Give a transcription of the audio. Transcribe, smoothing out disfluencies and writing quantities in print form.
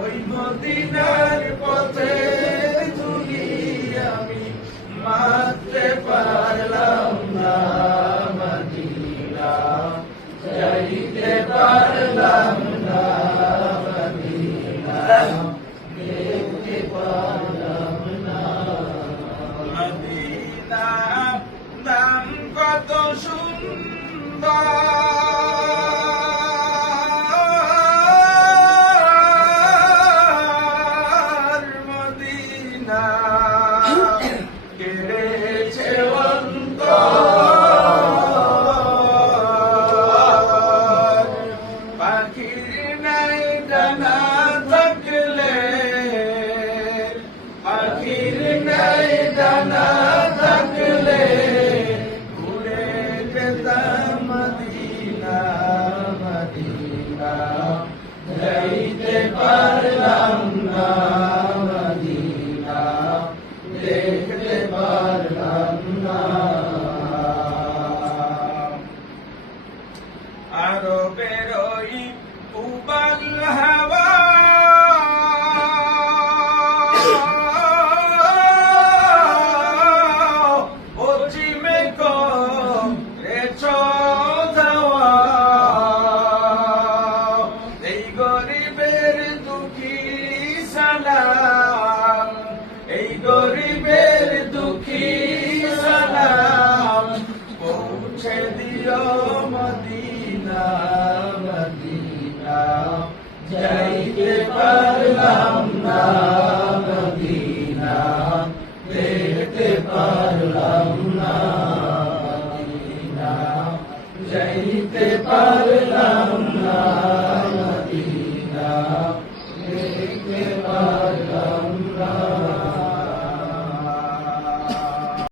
ওই মদিনার পথে ধুলি আমি মারতে পারলাম না, মদিনা যাইতে পারলাম না, মদিনা দেখতে পারলাম না। মদিনা নাম কত সুন্দর, মদিনা কেড়েছে অন্তর। পাখির নাই ডানা থাকলে, পাখির নাই ডানা থাকলে উড়ে যেতাম মদিনা, মদিনা যাইতে পারলাম না, মদিনা দেখতে পারলাম না। আরবের ওই উবাল হাওয়া পশ্চিমে করেছ ধাওয়া, এই গরিবের দুঃখী সালাম, এই গরিবের দুঃখী সালাম পৌঁছে দিও মদিনা, মদিনা যাইতে পারলাম না, মদিনা দেখতে পারলাম না, মদিনা যাইতে পারলাম না, মদিনা দেখতে পারলাম